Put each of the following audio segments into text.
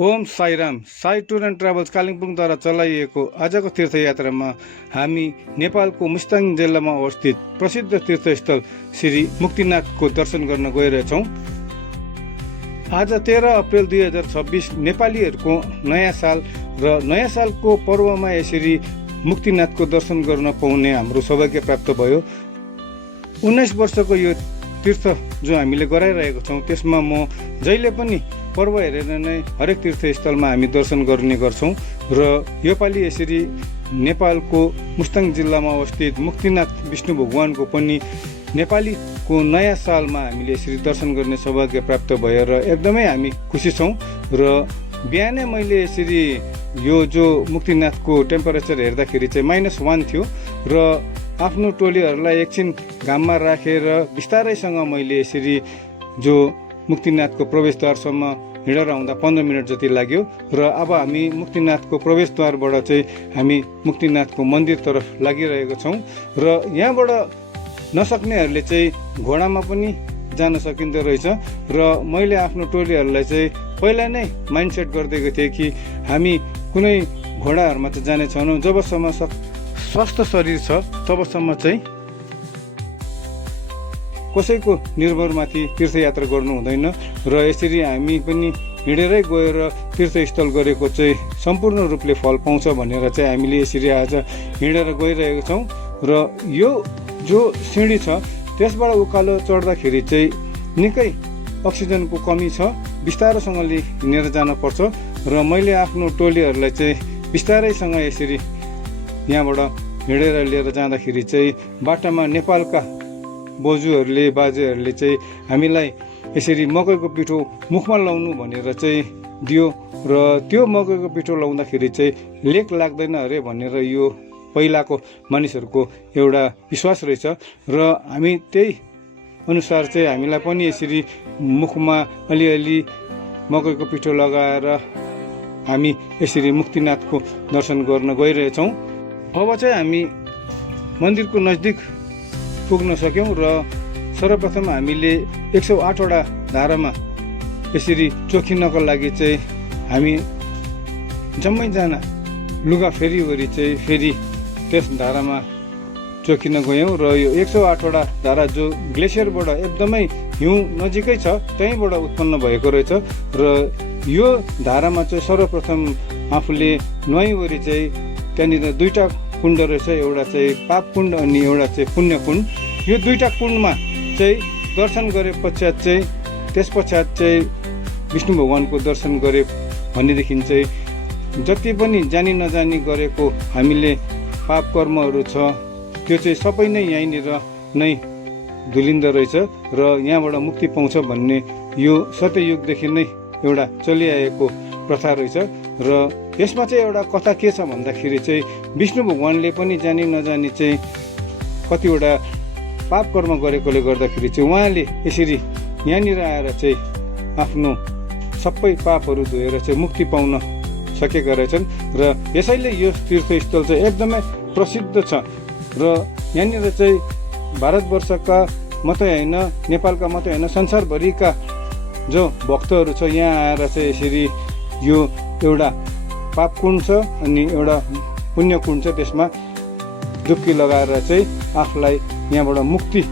Om Sairam. Sai tour and travels कालिम्पोङद्वारा चलाइएको आजको तीर्थयात्रामा हामी नेपालको मुस्ताङ जिल्लामा अवस्थित प्रसिद्ध तीर्थस्थल श्री मुक्तिनाथको दर्शन गर्न गइरहेछौँ। आज 13 अप्रिल 2026 नेपालीहरूको नयाँ साल र नयाँ सालको पर्वमा यसरी मुक्तिनाथको दर्शन गर्न पाउने हाम्रो सौभाग्य प्राप्त भयो। 19 वर्षको यो तीर्थ जो हामीले गराइरहेको छौँ त्यसमा म जहिले पनि पर्व हेरेर नै हरेक तीर्थस्थलमा हामी दर्शन गर्ने गर्छौँ र योपालि यसरी नेपालको मुस्ताङ जिल्लामा अवस्थित मुक्तिनाथ विष्णु भगवानको पनि नेपालीको नयाँ सालमा हामीले यसरी दर्शन गर्ने सौभाग्य प्राप्त भयो र एकदमै हामी खुसी छौँ। र बिहानै मैले यसरी यो जो मुक्तिनाथको टेम्परेचर हेर्दाखेरि चाहिँ -1 थियो र आफ्नो टोलीहरूलाई एकछिन घाममा राखेर बिस्तारैसँग मैले यसरी जो मुक्तिनाथको प्रवेशद्वारसम्म हिँडेर आउँदा 15 मिनट जति लाग्यो र अब हामी मुक्तिनाथको प्रवेशद्वारबाट चाहिँ हामी मुक्तिनाथको मन्दिरतर्फ लागिरहेको छौँ र यहाँबाट नसक्नेहरूले चाहिँ घोडामा पनि जान सकिँदो रहेछ र मैले आफ्नो टोलीहरूलाई चाहिँ पहिला नै माइन्डसेट गरिदिएको थिएँ कि हामी कुनै घोडाहरूमा चाहिँ जाने छैनौँ। जबसम्म स्वस्थ शरीर छ तबसम्म चाहिँ कसैको निर्भरमाथि तीर्थयात्रा गर्नु हुँदैन र यसरी हामी पनि हिँडेरै गएर तीर्थस्थल गरेको चाहिँ सम्पूर्ण रूपले फल पाउँछ भनेर चाहिँ हामीले यसरी आज हिँडेर गइरहेको छौँ। र यो जो सिँढी छ त्यसबाट उकालो चढ्दाखेरि चाहिँ निकै अक्सिजनको कमी छ, बिस्तारोसँगले हिँडेर जानुपर्छ र मैले आफ्नो टोलीहरूलाई चाहिँ बिस्तारैसँग यसरी यहाँबाट हिँडेर लिएर जाँदाखेरि चाहिँ बाटामा नेपालका बोजूहरूले बाजेहरूले चाहिँ हामीलाई यसरी मकैको पिठो मुखमा लाउनु भनेर चाहिँ दियो र त्यो मकैको पिठो लाउँदाखेरि चाहिँ लेक लाग्दैन अरे भनेर यो पहिलाको मानिसहरूको एउटा विश्वास रहेछ र हामी त्यही अनुसार चाहिँ हामीलाई पनि यसरी मुखमा अलिअलि मकैको पिठो लगाएर हामी यसरी मुक्तिनाथको दर्शन गर्न गइरहेछौँ। अब चाहिँ हामी मन्दिरको नजिक पुग्न सक्यौँ र सर्वप्रथम हामीले 108 वटा धारामा यसरी चोखिनको लागि चाहिँ हामी जम्मैजना लुगा फेरिवरी चाहिँ फेरि त्यस धारामा चोखिन गयौँ र यो 108 वटा धारा जो ग्लेसियरबाट एकदमै हिउँ नजिकै छ त्यहीँबाट उत्पन्न भएको रहेछ र यो धारामा चाहिँ सर्वप्रथम आफूले नुहाइवरी चाहिँ त्यहाँनिर 2टा कुण्ड रहेछ, एउटा चाहिँ पाप कुण्ड अनि एउटा चाहिँ पुण्य कुण्ड। यो 2टा कुण्डमा चाहिँ दर्शन गरे पश्चात चाहिँ त्यस पश्चात चाहिँ विष्णु भगवानको दर्शन गरे भनेदेखि चाहिँ जति पनि जानी नजानी गरेको हामीले पाप कर्महरू छ त्यो चाहिँ सबै नै यहीँनिर नै धुलिँदो रहेछ र यहाँबाट मुक्ति पाउँछ भन्ने यो सत्ययुगदेखि नै एउटा चलिआएको प्रथा रहेछ। र यसमा चाहिँ एउटा कथा के छ भन्दाखेरि चाहिँ विष्णु भगवानले पनि जानी नजानी चाहिँ कतिवटा पाप कर्म गरेकोले गर्दाखेरि चाहिँ उहाँले यसरी यहाँनिर आएर चाहिँ आफ्नो सबै पापहरू धोएर चाहिँ मुक्ति पाउन सकेका रहेछन् र यसैले यो तीर्थस्थल चाहिँ एकदमै प्रसिद्ध छ र यहाँनिर चाहिँ भारतवर्षका मात्रै होइन, नेपालका मात्रै होइन, संसारभरिका जो भक्तहरू छ यहाँ आएर चाहिँ यसरी यो एउटा पाप कुण्ड छ अनि एउटा पुण्य कुण्ड छ, त्यसमा डुब्की लगाएर चाहिँ आफूलाई यहाँबाट मुक्ति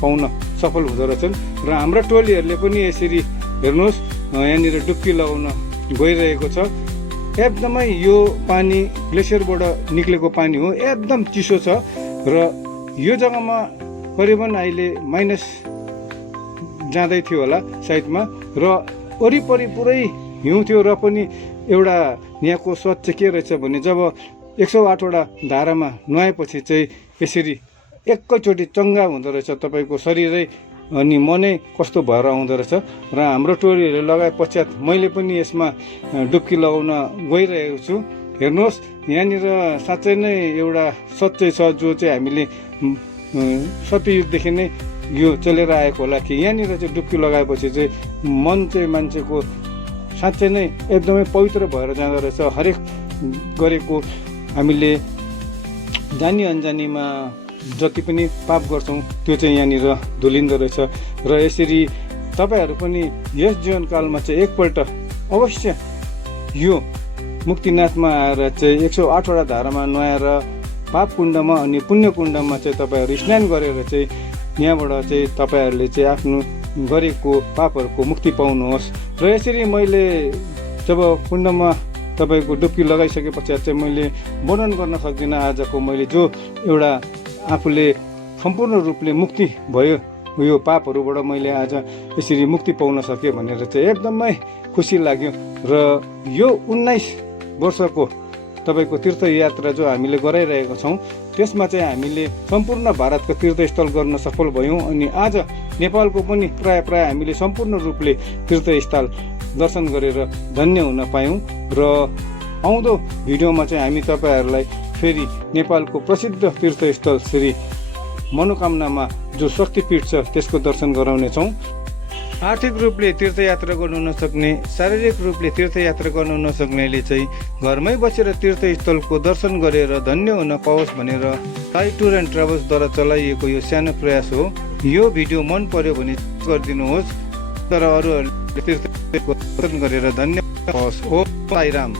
पाउन सफल हुँदो रहेछन्। र हाम्रो टोलीहरूले पनि यसरी हेर्नुहोस् यहाँनिर डुब्की लगाउन गइरहेको छ। एकदमै यो पानी ग्लेसियरबाट निक्लेको पानी हो, एकदम चिसो छ र यो जग्गामा करिबन अहिले माइनस जाँदै थियो होला साइडमा र वरिपरि पुरै हिउँ थियो र पनि एउटा यहाँको स्वाद चाहिँ के रहेछ भने जब 108 वटा धारामा नुहाएपछि चाहिँ यसरी एकैचोटि चङ्गा हुँदो रहेछ तपाईँको शरीरै अनि मनै कस्तो भएर आउँदो रहेछ र हाम्रो टोलीहरूले लगाए पश्चात मैले पनि यसमा डुब्की लगाउन गइरहेको छु। हेर्नुहोस् यहाँनिर साँच्चै नै एउटा सच्चै छ जो चाहिँ हामीले सत्ययुगदेखि नै यो चलेर आएको होला कि यहाँनिर चाहिँ डुब्की लगाएपछि चाहिँ मन चाहिँ मान्छेको साँच्चै नै एकदमै पवित्र भएर जाँदो रहेछ। हरेक गरेको हामीले जानी अन्जानीमा जति पनि पाप गर्छौँ त्यो चाहिँ यहाँनिर धुलिँदो रहेछ र यसरी तपाईँहरू पनि यस जीवनकालमा चाहिँ एकपल्ट अवश्य यो मुक्तिनाथमा आएर चाहिँ 108वटा धारामा नुहाएर पाप कुण्डमा अनि पुण्य कुण्डमा चाहिँ तपाईँहरू स्नान गरेर चाहिँ यहाँबाट चाहिँ तपाईँहरूले चाहिँ आफ्नो गरेको पापहरूको मुक्ति पाउनुहोस्। र यसरी मैले जब कुण्डमा तपाईँको डुब्की लगाइसके पश्चात चाहिँ मैले वर्णन गर्न सक्दिनँ आजको मैले जो एउटा आफूले सम्पूर्ण रूपले मुक्ति भयो यो पापहरूबाट मैले आज यसरी मुक्ति पाउन सकेँ भनेर चाहिँ एकदमै खुसी लाग्यो। र यो 19 वर्षको तपाईँको तीर्थयात्रा जो हामीले गराइरहेका छौँ त्यसमा चाहिँ हामीले सम्पूर्ण भारतको तीर्थस्थल गर्न सफल भयौँ अनि आज नेपालको पनि प्राय हामीले सम्पूर्ण रूपले तीर्थस्थल दर्शन गरेर धन्य हुन पायौँ। र आउँदो भिडियोमा चाहिँ हामी तपाईँहरूलाई फेरि नेपालको प्रसिद्ध तीर्थस्थल श्री मनोकामनामा जो शक्तिपीठ छ त्यसको दर्शन गराउनेछौँ। आर्थिक रूपले तीर्थयात्रा गर्नु नसक्ने, शारीरिक रूपले तीर्थयात्रा गर्नु नसक्नेले चाहिँ घरमै बसेर तीर्थस्थलको दर्शन गरेर धन्य हुन पाओस् भनेर साई टुर एन्ड ट्राभल्सद्वारा चलाइएको यो सानो प्रयास हो। यो भिडियो मन पर्यो भने गरिदिनुहोस्, तर अरूहरूले तीर्थको दर्शन गरेर धन्य पाओस्। ओम साईराम।